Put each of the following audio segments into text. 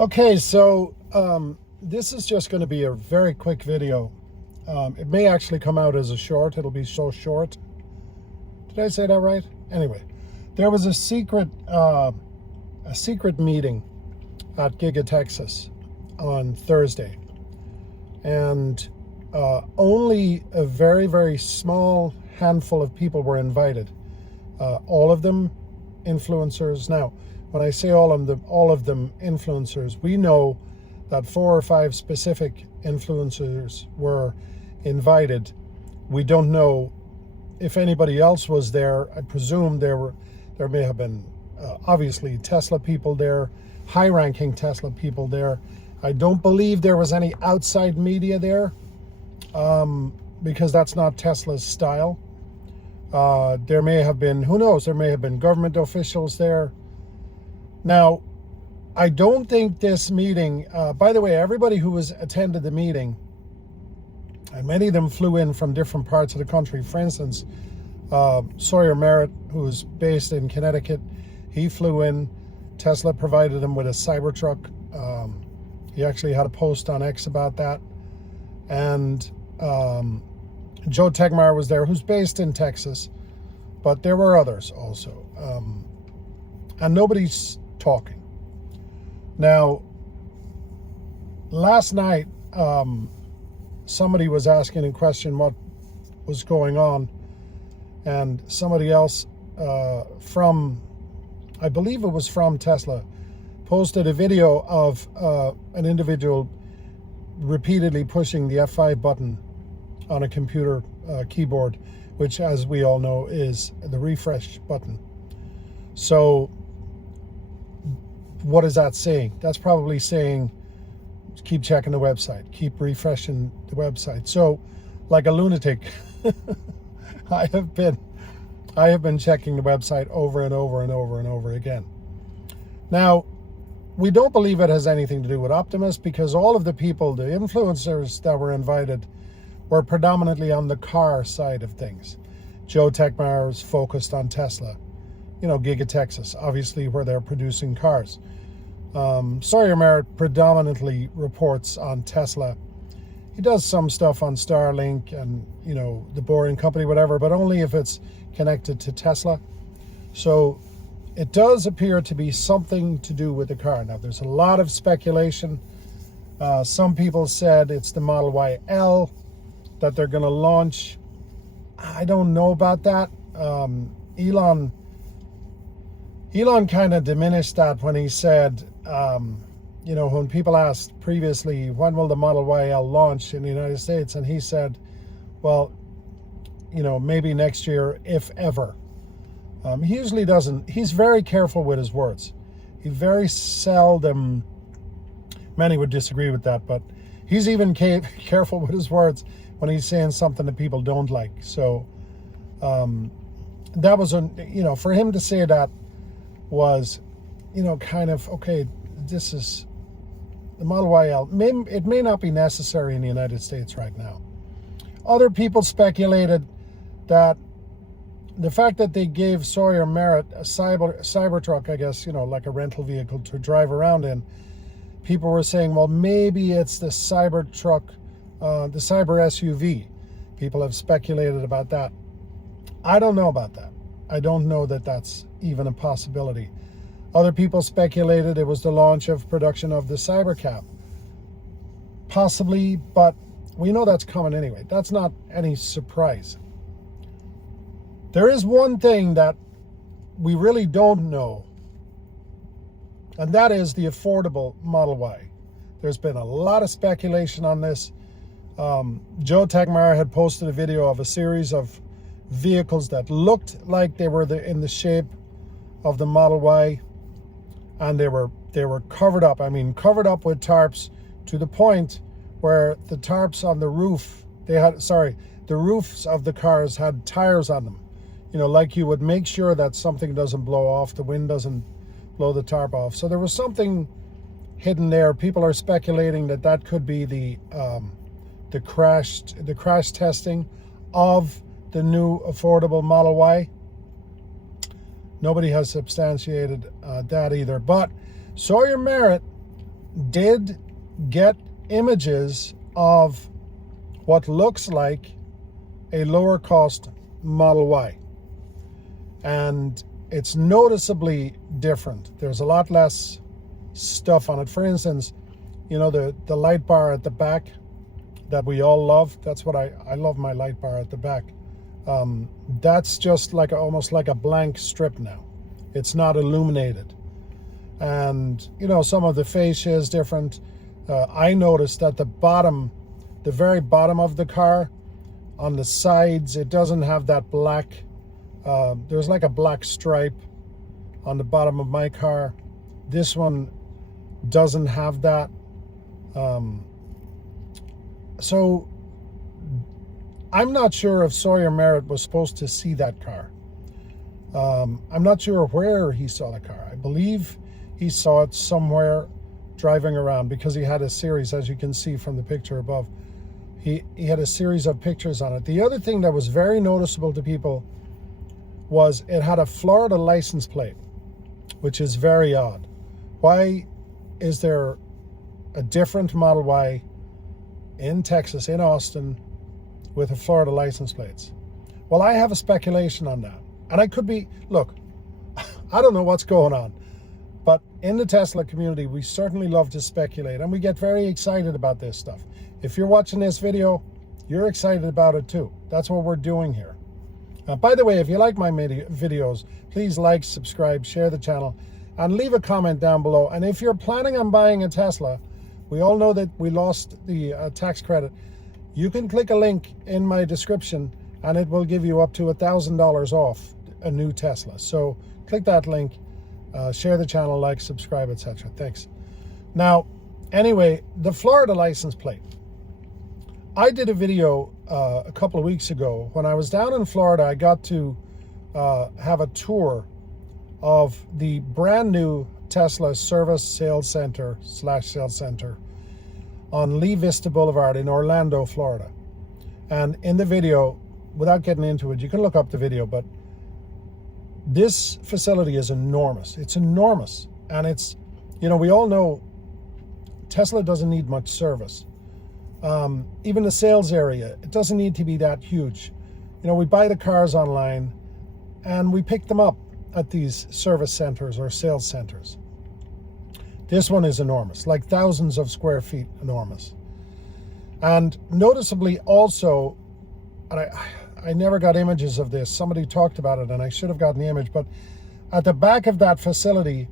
Okay, so this is just going to be a very quick video. It may actually come out as a short. It'll be so short. Did I say that right? Anyway, there was a secret meeting at Giga Texas on Thursday, and only a very, very small handful of people were invited. All of them influencers. Now, when I say all of them influencers, we know that 4 or 5 specific influencers were invited. We don't know if anybody else was there. I presume there may have been obviously Tesla people there, high-ranking Tesla people there. I don't believe there was any outside media there, because that's not Tesla's style. There may have been, who knows, there may have been government officials there. Now, I don't think this meeting, by the way, everybody who attended the meeting, and many of them flew in from different parts of the country. For instance, Sawyer Merritt, who is based in Connecticut, he flew in. Tesla provided him with a Cybertruck. He actually had a post on X about that. And Joe Tegmeyer was there, who's based in Texas, but there were others also. And nobody's talking. Now, last night, somebody was asking a question what was going on, and somebody else from, I believe it was from Tesla, posted a video of an individual repeatedly pushing the F5 button on a computer keyboard, which, as we all know, is the refresh button. So what is that saying? That's probably saying keep checking the website, keep refreshing the website. So, like a lunatic, I have been checking the website over and over and over and over again. Now, we don't believe it has anything to do with Optimus, because all of the people, the influencers that were invited, were predominantly on the car side of things. Joe Tegmeyer was focused on Tesla, Giga Texas, obviously, where they're producing cars. Sawyer Merritt predominantly reports on Tesla. He does some stuff on Starlink and, the Boring Company, whatever, but only if it's connected to Tesla. So it does appear to be something to do with the car. Now, there's a lot of speculation. Some people said it's the Model Y L that they're going to launch. I don't know about that. Elon kind of diminished that when he said, when people asked previously, when will the Model Y L launch in the United States? And he said, well, maybe next year, if ever. He usually doesn't. He's very careful with his words. He very seldom, many would disagree with that, but he's even careful with his words when he's saying something that people don't like. So that was, for him to say that was, kind of, okay, this is the Model Y L. It may not be necessary in the United States right now. Other people speculated that the fact that they gave Sawyer Merritt a Cybertruck, I guess, like a rental vehicle to drive around in, people were saying, well, maybe it's the Cybertruck, the Cyber SUV. People have speculated about that. I don't know about that. I don't know that that's even a possibility. Other people speculated it was the launch of production of the Cybercab. Possibly, but we know that's coming anyway. That's not any surprise. There is one thing that we really don't know, and that is the affordable Model Y. There's been a lot of speculation on this. Joe Tegmeyer had posted a video of a series of vehicles that looked like they were in the shape of the Model Y, and they were covered up. I mean, covered up with tarps to the point where the tarps on the roof, the roofs of the cars had tires on them. Like you would make sure that something doesn't blow off, the wind doesn't blow the tarp off. So there was something hidden there. People are speculating that could be the crash testing of the new affordable Model Y. Nobody has substantiated that either. But Sawyer Merritt did get images of what looks like a lower cost Model Y. And it's noticeably different. There's a lot less stuff on it. For instance, you know, the light bar at the back that we all love. That's what I love, my light bar at the back. That's just like almost like a blank strip now. It's not illuminated. And, you know, some of the fascia is different. I noticed that the very bottom of the car, on the sides, it doesn't have that black, there's like a black stripe on the bottom of my car. This one doesn't have that. So I'm not sure if Sawyer Merritt was supposed to see that car. I'm not sure where he saw the car. I believe he saw it somewhere driving around, because he had a series, as you can see from the picture above. He had a series of pictures on it. The other thing that was very noticeable to people was it had a Florida license plate, which is very odd. Why is there a different Model Y in Texas, in Austin, with a Florida license plates? Well, I have a speculation on that. And I could be, look, I don't know what's going on. But in the Tesla community, we certainly love to speculate, and we get very excited about this stuff. If you're watching this video, you're excited about it too. That's what we're doing here. By the way, if you like my videos, please like, subscribe, share the channel, and leave a comment down below. And if you're planning on buying a Tesla, we all know that we lost the tax credit. You can click a link in my description, and it will give you up to $1,000 off a new Tesla. So click that link. Share the channel, like, subscribe, etc. Thanks. Now, anyway, the Florida license plate. I did a video a couple of weeks ago. When I was down in Florida, I got to have a tour of the brand new Tesla service sales center on Lee Vista Boulevard in Orlando, Florida. And in the video, without getting into it, you can look up the video, but this facility is enormous. It's enormous. And it's, you know, we all know Tesla doesn't need much service. Even the sales area, it doesn't need to be that huge. You know, we buy the cars online and we pick them up at these service centers or sales centers. This one is enormous, like thousands of square feet enormous. And noticeably also, and I never got images of this. Somebody talked about it and I should have gotten the image, but at the back of that facility,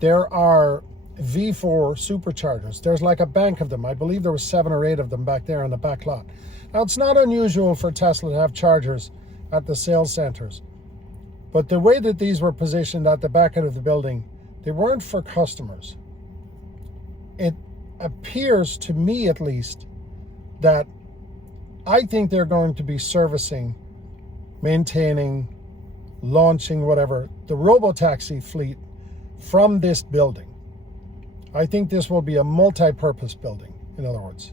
there are V4 superchargers. There's like a bank of them. I believe there were 7 or 8 of them back there in the back lot. Now, it's not unusual for Tesla to have chargers at the sales centers, but the way that these were positioned at the back end of the building, they weren't for customers. It appears to me, at least, that I think they're going to be servicing, maintaining, launching, whatever, the Robotaxi fleet from this building. I think this will be a multi-purpose building, in other words.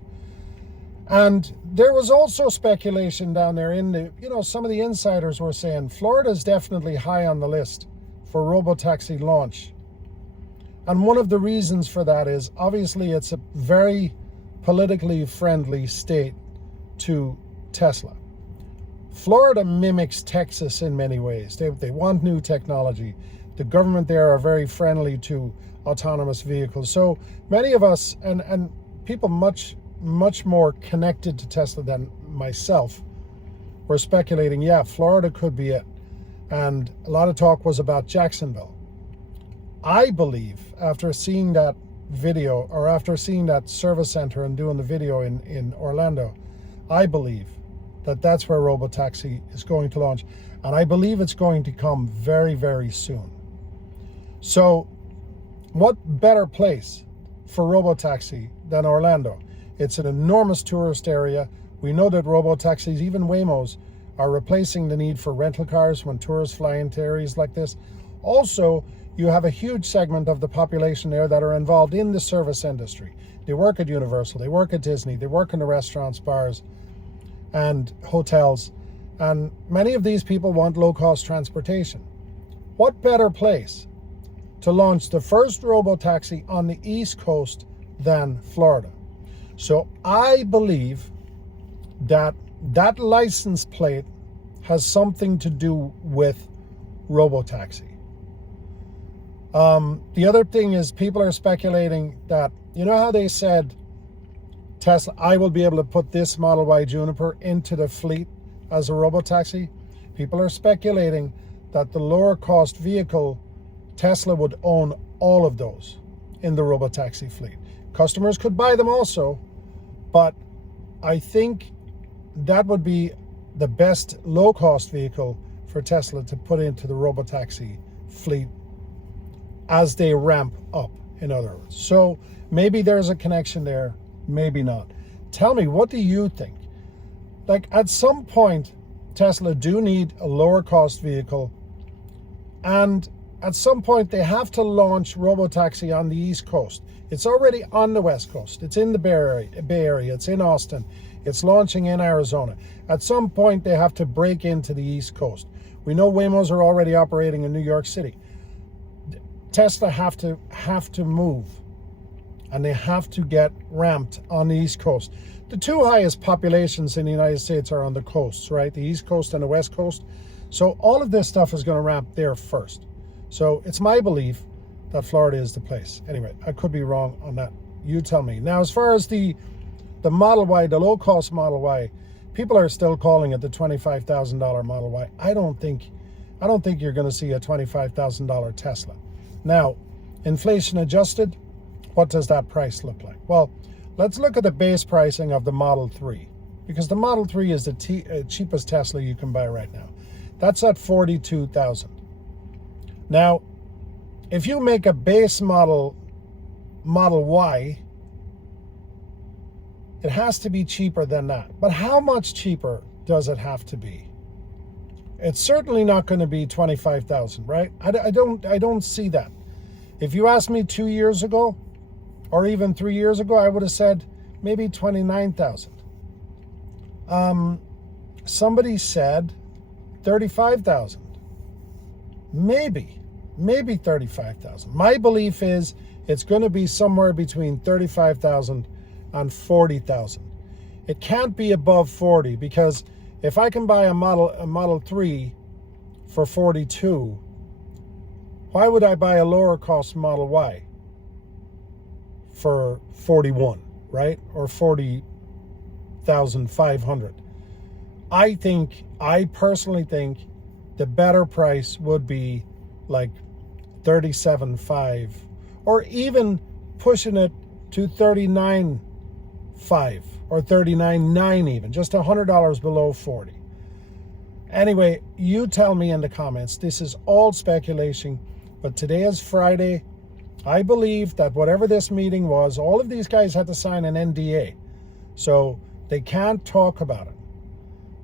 And there was also speculation down there in the, you know, some of the insiders were saying Florida's definitely high on the list for Robotaxi launch. And one of the reasons for that is, obviously, it's a very politically friendly state to Tesla. Florida mimics Texas in many ways. They want new technology. The government there are very friendly to autonomous vehicles. So many of us, and people much more connected to Tesla than myself, were speculating, yeah, Florida could be it. And a lot of talk was about Jacksonville. I believe, after seeing that video, or after seeing that service center and doing the video in Orlando, I believe that that's where Robotaxi is going to launch. And I believe it's going to come very, very soon. So what better place for Robotaxi than Orlando? It's an enormous tourist area. We know that Robotaxis, even Waymos, are replacing the need for rental cars when tourists fly into areas like this. Also, you have a huge segment of the population there that are involved in the service industry. They work at Universal, they work at Disney, they work in the restaurants, bars, and hotels. And many of these people want low-cost transportation. What better place to launch the first Robotaxi on the East Coast than Florida. So I believe that that license plate has something to do with Robotaxi. The other thing is people are speculating that, you know how they said Tesla, I will be able to put this Model Y Juniper into the fleet as a Robotaxi? People are speculating that the lower cost vehicle, Tesla would own all of those in the Robotaxi fleet. Customers could buy them also, but I think that would be the best low cost vehicle for Tesla to put into the Robotaxi fleet as they ramp up, in other words. So maybe there's a connection there, maybe not. Tell me, what do you think? Like, at some point, Tesla do need a lower cost vehicle, and at some point they have to launch Robotaxi on the East Coast. It's already on the West Coast. It's in the Bay Area. It's in Austin. It's launching in Arizona. At some point they have to break into the East Coast. We know Waymos are already operating in New York City. Tesla have to move, and they have to get ramped on the East Coast. The two highest populations in the United States are on the coasts, right? The East Coast and the West Coast. So all of this stuff is going to ramp there first. So it's my belief that Florida is the place. Anyway, I could be wrong on that. You tell me. Now, as far as the Model Y, the low-cost Model Y, people are still calling it the $25,000 Model Y. I don't think you're going to see a $25,000 Tesla. Now, inflation adjusted, what does that price look like? Well, let's look at the base pricing of the Model 3, because the Model 3 is the cheapest Tesla you can buy right now. That's at $42,000. Now, if you make a base Model Y, it has to be cheaper than that. But how much cheaper does it have to be? It's certainly not going to be $25,000, right? I don't see that. If you asked me 2 years ago, or even 3 years ago, I would have said maybe $29,000. Somebody said $35,000. Maybe $35,000. My belief is it's going to be somewhere between $35,000 and $40,000. It can't be above 40, because if I can buy a Model 3 for 42, why would I buy a lower cost Model Y for 41, right? Or 40,500. I personally think the better price would be like 37.5, or even pushing it to 39.5 or 39.9, even just $100 below 40. Anyway, you tell me in the comments. This is all speculation, but today is Friday. I believe that whatever this meeting was, all of these guys had to sign an NDA, so they can't talk about it.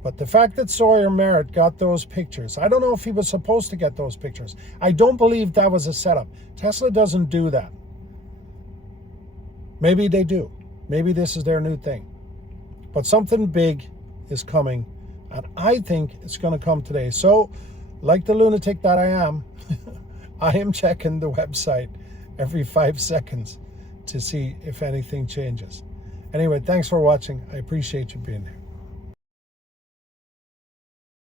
But the fact that Sawyer Merritt got those pictures, I don't know if he was supposed to get those pictures. I don't believe that was a setup. Tesla doesn't do that. Maybe they do. Maybe this is their new thing. But something big is coming, and I think it's going to come today. So, like the lunatic that I am, I am checking the website every 5 seconds to see if anything changes. Anyway, thanks for watching. I appreciate you being here.